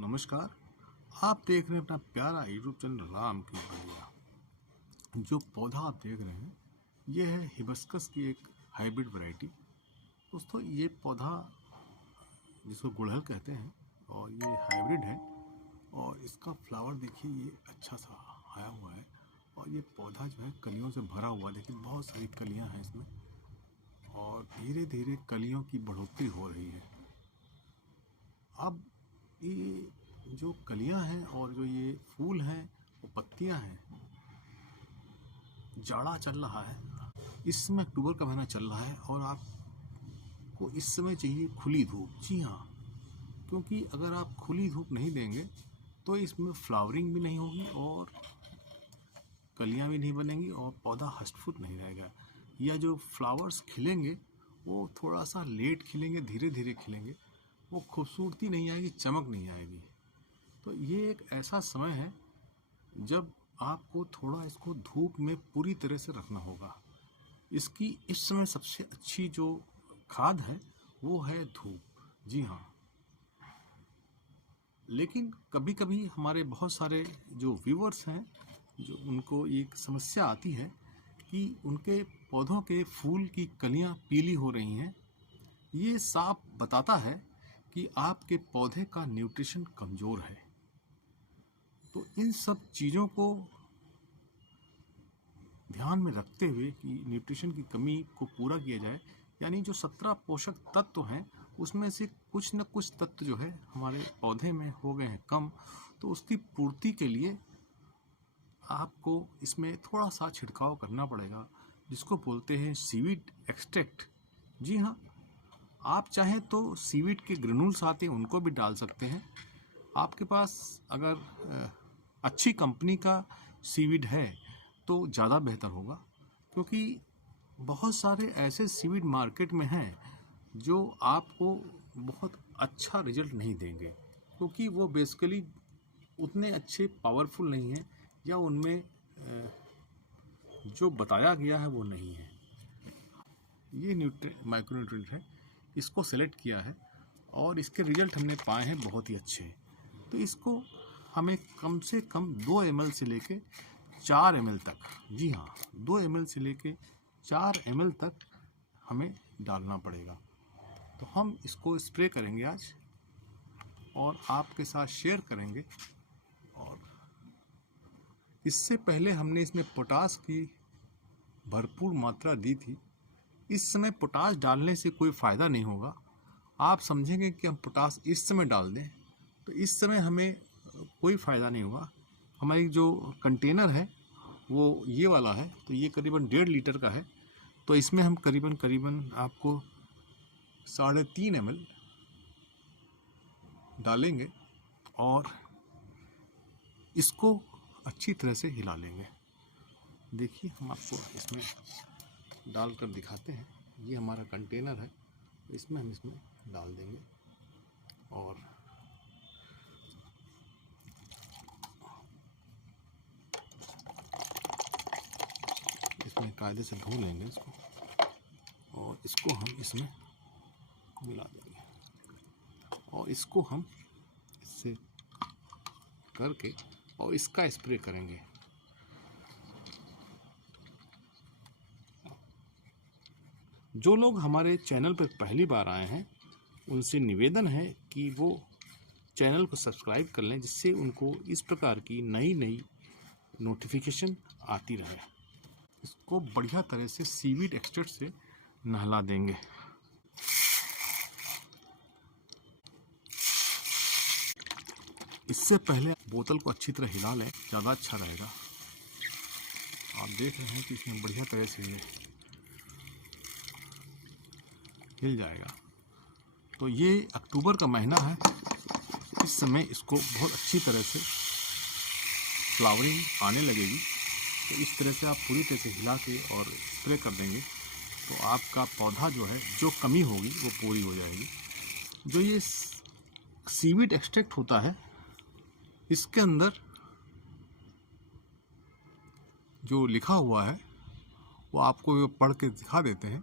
नमस्कार। आप देख रहे हैं अपना प्यारा यूट्यूब चैनल राम की बढ़िया। जो पौधा आप देख रहे हैं ये है हिबिस्कस की एक हाइब्रिड वैरायटी। दोस्तों ये पौधा जिसको गुड़हल कहते हैं और ये हाइब्रिड है और इसका फ्लावर देखिए ये अच्छा सा आया हुआ है और ये पौधा जो है कलियों से भरा हुआ है। देखिए बहुत सारी कलियां हैं इसमें और धीरे धीरे कलियों की बढ़ोतरी हो रही है। अब ये जो कलियां हैं और जो ये फूल हैं वो पत्तियां हैं, जाड़ा चल रहा है, इस समय अक्टूबर का महीना चल रहा है और आपको इस समय चाहिए खुली धूप। जी हाँ, क्योंकि अगर आप खुली धूप नहीं देंगे तो इसमें फ्लावरिंग भी नहीं होगी और कलियां भी नहीं बनेंगी और पौधा हष्ट-पुष्ट नहीं रहेगा। या जो फ्लावर्स खिलेंगे वो थोड़ा सा लेट खिलेंगे, धीरे धीरे खिलेंगे, वो खूबसूरती नहीं आएगी, चमक नहीं आएगी। तो ये एक ऐसा समय है जब आपको थोड़ा इसको धूप में पूरी तरह से रखना होगा। इसकी इस समय सबसे अच्छी जो खाद है वो है धूप। जी हाँ, लेकिन कभी कभी हमारे बहुत सारे जो व्यूअर्स हैं जो उनको एक समस्या आती है कि उनके पौधों के फूल की कलियां पीली हो रही हैं। ये साफ बताता है कि आपके पौधे का न्यूट्रिशन कमज़ोर है। तो इन सब चीज़ों को ध्यान में रखते हुए कि न्यूट्रिशन की कमी को पूरा किया जाए, यानी जो 17 पोषक तत्व हैं उसमें से कुछ न कुछ तत्व जो है हमारे पौधे में हो गए हैं कम, तो उसकी पूर्ति के लिए आपको इसमें थोड़ा सा छिड़काव करना पड़ेगा, जिसको बोलते हैं सीवीड एक्सट्रैक्ट। जी हाँ, आप चाहें तो सीवीड के ग्रेन्यूल्स आते हैं उनको भी डाल सकते हैं। आपके पास अगर अच्छी कंपनी का सीवीड है तो ज़्यादा बेहतर होगा, क्योंकि बहुत सारे ऐसे सीवीड मार्केट में हैं जो आपको बहुत अच्छा रिजल्ट नहीं देंगे, क्योंकि वो बेसिकली उतने अच्छे पावरफुल नहीं हैं या उनमें जो बताया गया है वो नहीं है। ये माइक्रोन्यूट्रिएंट है, इसको सेलेक्ट किया है और इसके रिजल्ट हमने पाए हैं बहुत ही अच्छे। तो इसको हमें कम से कम 2 ml से लेके 4 ml तक, जी हाँ 2 ml से लेके 4 ml तक हमें डालना पड़ेगा। तो हम इसको स्प्रे करेंगे आज और आपके साथ शेयर करेंगे। और इससे पहले हमने इसमें पोटास की भरपूर मात्रा दी थी। इस समय पोटास डालने से कोई फ़ायदा नहीं होगा। आप समझेंगे कि हम पोटास इस समय डाल दें तो इस समय हमें कोई फ़ायदा नहीं होगा। हमारी जो कंटेनर है वो ये वाला है, तो ये करीबन 1.5 लीटर का है। तो इसमें हम करीबन आपको 3.5 ml डालेंगे और इसको अच्छी तरह से हिला लेंगे। देखिए हम आपको इसमें डालकर दिखाते हैं। ये हमारा कंटेनर है, इसमें हम इसमें डाल देंगे और इसमें कायदे से धो लेंगे इसको और इसको हम इसमें मिला देंगे और इसको हम इससे करके और इसका स्प्रे करेंगे। जो लोग हमारे चैनल पर पहली बार आए हैं उनसे निवेदन है कि वो चैनल को सब्सक्राइब कर लें, जिससे उनको इस प्रकार की नई नोटिफिकेशन आती रहे। इसको बढ़िया तरह से सीवीड एक्सट्रैक्ट से नहला देंगे। इससे पहले बोतल को अच्छी तरह हिला लें, ज़्यादा अच्छा रहेगा। आप देख रहे हैं कि इसमें बढ़िया तरह से ये हिल जाएगा। तो ये अक्टूबर का महीना है, इस समय इसको बहुत अच्छी तरह से फ्लावरिंग आने लगेगी। तो इस तरह से आप पूरी तरह से हिला के और स्प्रे कर देंगे तो आपका पौधा जो है जो कमी होगी वो पूरी हो जाएगी। जो ये सीवीड एक्सट्रैक्ट होता है इसके अंदर जो लिखा हुआ है वो आपको पढ़ के दिखा देते हैं।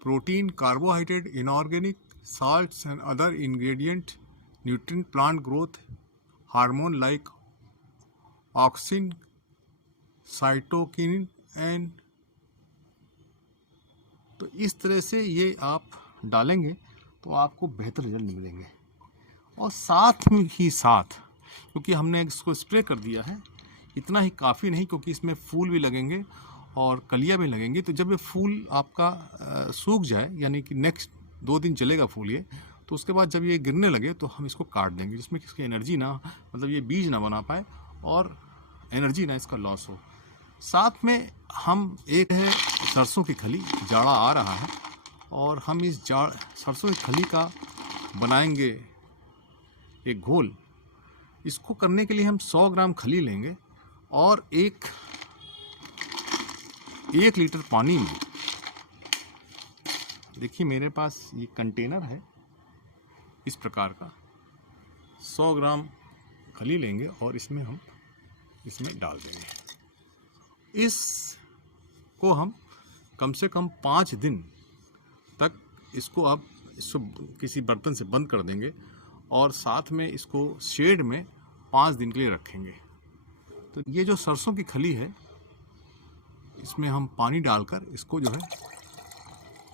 Protein, carbohydrate, inorganic, salts and other ingredient, nutrient, plant growth, hormone like auxin, cytokinin and. तो इस तरह से ये आप डालेंगे तो आपको बेहतर रिजल्ट मिलेंगे। और साथ में ही साथ, क्योंकि हमने इसको स्प्रे कर दिया है, इतना ही काफ़ी नहीं, क्योंकि इसमें फूल भी लगेंगे और कलियां भी लगेंगी। तो जब ये फूल आपका सूख जाए, यानी कि नेक्स्ट 2 दिन चलेगा फूल ये, तो उसके बाद जब ये गिरने लगे तो हम इसको काट देंगे, जिसमें इसकी एनर्जी ना, मतलब ये बीज ना बना पाए और एनर्जी ना इसका लॉस हो। साथ में हम एक है सरसों की खली, जाड़ा आ रहा है और हम इस सरसों की खली का बनाएंगे एक घोल। इसको करने के लिए हम 100 ग्राम खली लेंगे और 1 लीटर पानी में, देखिए मेरे पास ये कंटेनर है इस प्रकार का, 100 ग्राम खली लेंगे और इसमें हम डाल देंगे। इसको हम कम से कम 5 दिन तक इसको किसी बर्तन से बंद कर देंगे और साथ में इसको शेड में 5 दिन के लिए रखेंगे। तो ये जो सरसों की खली है, इसमें हम पानी डालकर इसको जो है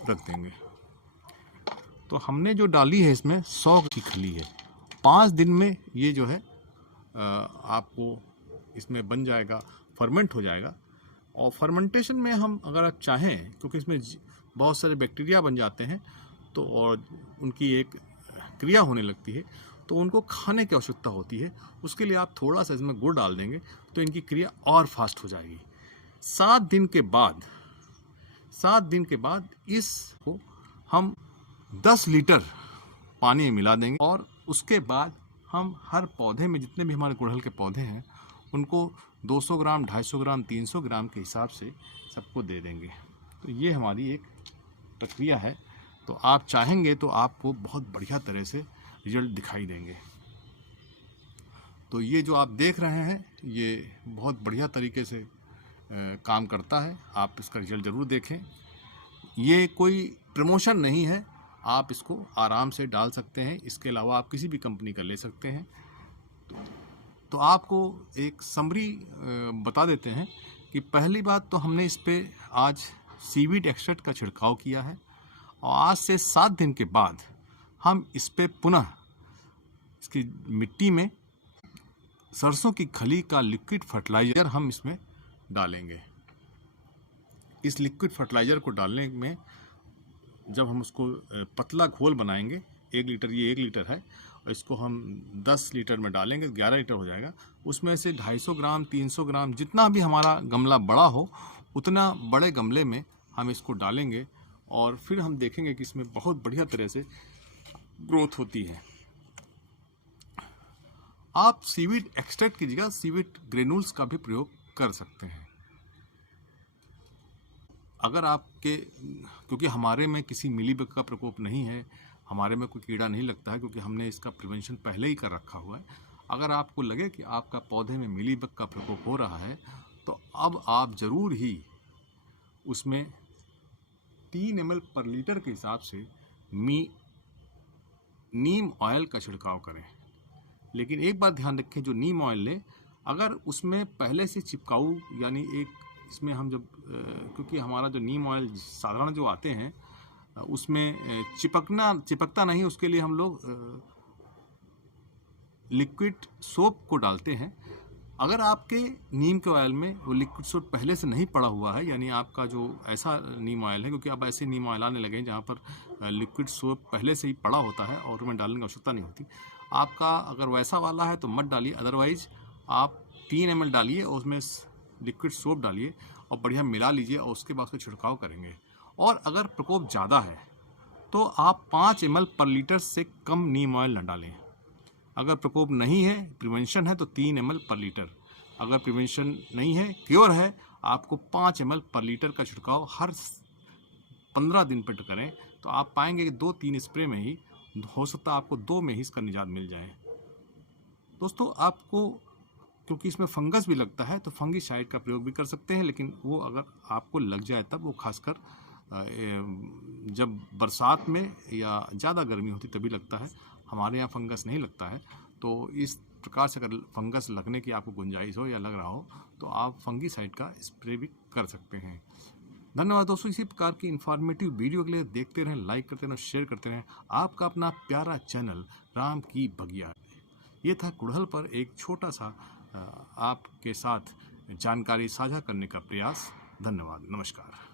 रख देंगे। तो हमने जो डाली है इसमें 100 की खली है, 5 दिन में ये जो है आपको इसमें बन जाएगा, फर्मेंट हो जाएगा। और फर्मेंटेशन में हम अगर आप चाहें, क्योंकि इसमें बहुत सारे बैक्टीरिया बन जाते हैं तो और उनकी एक क्रिया होने लगती है, तो उनको खाने की आवश्यकता होती है। उसके लिए आप थोड़ा सा इसमें गुड़ डाल देंगे तो इनकी क्रिया और फास्ट हो जाएगी। 7 दिन के बाद इसको हम 10 लीटर पानी में मिला देंगे और उसके बाद हम हर पौधे में, जितने भी हमारे गुड़हल के पौधे हैं, उनको 200 ग्राम, 250 ग्राम, 300 ग्राम के हिसाब से सबको दे देंगे। तो ये हमारी एक प्रक्रिया है। तो आप चाहेंगे तो आपको बहुत बढ़िया तरह से रिजल्ट दिखाई देंगे। तो ये जो आप देख रहे हैं, ये बहुत बढ़िया तरीके से काम करता है। आप इसका रिजल्ट ज़रूर देखें। ये कोई प्रमोशन नहीं है, आप इसको आराम से डाल सकते हैं। इसके अलावा आप किसी भी कंपनी का ले सकते हैं। तो आपको एक समरी बता देते हैं कि पहली बात तो हमने इस पे आज सीवीड एक्सट्रैक्ट का छिड़काव किया है और आज से 7 दिन के बाद हम इस पे पुनः इसकी मिट्टी में सरसों की खली का लिक्विड फर्टिलाइज़र हम इसमें डालेंगे। इस लिक्विड फर्टिलाइज़र को डालने में जब हम उसको पतला घोल बनाएंगे, 1 लीटर, ये 1 लीटर है, और इसको हम 10 लीटर में डालेंगे, 11 लीटर हो जाएगा। उसमें से 250 ग्राम, 300 ग्राम, जितना भी हमारा गमला बड़ा हो उतना बड़े गमले में हम इसको डालेंगे और फिर हम देखेंगे कि इसमें बहुत बढ़िया तरह से ग्रोथ होती है। आप सीवीड एक्सट्रैक्ट की जगह सीवीड ग्रेन्यूल्स का भी प्रयोग कर सकते हैं। अगर आपके, क्योंकि हमारे में किसी मिलीबग का प्रकोप नहीं है, हमारे में कोई कीड़ा नहीं लगता है, क्योंकि हमने इसका प्रिवेंशन पहले ही कर रखा हुआ है। अगर आपको लगे कि आपका पौधे में मिलीबग का प्रकोप हो रहा है तो अब आप ज़रूर ही उसमें 3 ml पर लीटर के हिसाब से नीम ऑयल का छिड़काव करें। लेकिन एक बात ध्यान रखें, जो नीम ऑयल लें, अगर उसमें पहले से चिपकाऊ, यानी एक इसमें हम जब, क्योंकि हमारा जो नीम ऑयल साधारण जो आते हैं उसमें चिपकता नहीं, उसके लिए हम लोग लिक्विड सोप को डालते हैं। अगर आपके नीम के ऑयल में वो लिक्विड सोप पहले से नहीं पड़ा हुआ है, यानी आपका जो ऐसा नीम ऑयल है, क्योंकि अब ऐसे नीम ऑयल आने लगे हैं जहाँ पर लिक्विड सोप पहले से ही पड़ा होता है और उसमें डालने की आवश्यकता नहीं होती, आपका अगर वैसा वाला है तो मत डालिए। अदरवाइज़ आप 3 ml डालिए और उसमें लिक्विड सोप डालिए और बढ़िया मिला लीजिए और उसके बाद उसको छिड़काव करेंगे। और अगर प्रकोप ज़्यादा है तो आप 5 ml पर लीटर से कम नीम ऑयल न डालें। अगर प्रकोप नहीं है, प्रिवेंशन है, तो 3 ml पर लीटर। अगर प्रिवेंशन नहीं है, क्योर है, आपको 5 ml पर लीटर का छिड़काव हर 15 दिन पर करें। तो आप पाएंगे कि 2-3 स्प्रे में ही, हो सकता है आपको 2 में ही इसका निजात मिल जाए। दोस्तों, आपको क्योंकि इसमें फंगस भी लगता है तो फंगिसाइड का प्रयोग भी कर सकते हैं, लेकिन वो अगर आपको लग जाए तब, वो खासकर जब बरसात में या ज़्यादा गर्मी होती तभी लगता है। हमारे यहाँ फंगस नहीं लगता है। तो इस प्रकार से अगर फंगस लगने की आपको गुंजाइश हो या लग रहा हो तो आप फंगीसाइड का स्प्रे भी कर सकते हैं। धन्यवाद दोस्तों, इसी प्रकार की इन्फॉर्मेटिव वीडियो के लिए देखते रहें, लाइक करते रहें, शेयर करते रहें। आपका अपना प्यारा चैनल राम की बगिया। ये था गुड़हल पर एक छोटा सा आपके साथ जानकारी साझा करने का प्रयास। धन्यवाद, नमस्कार।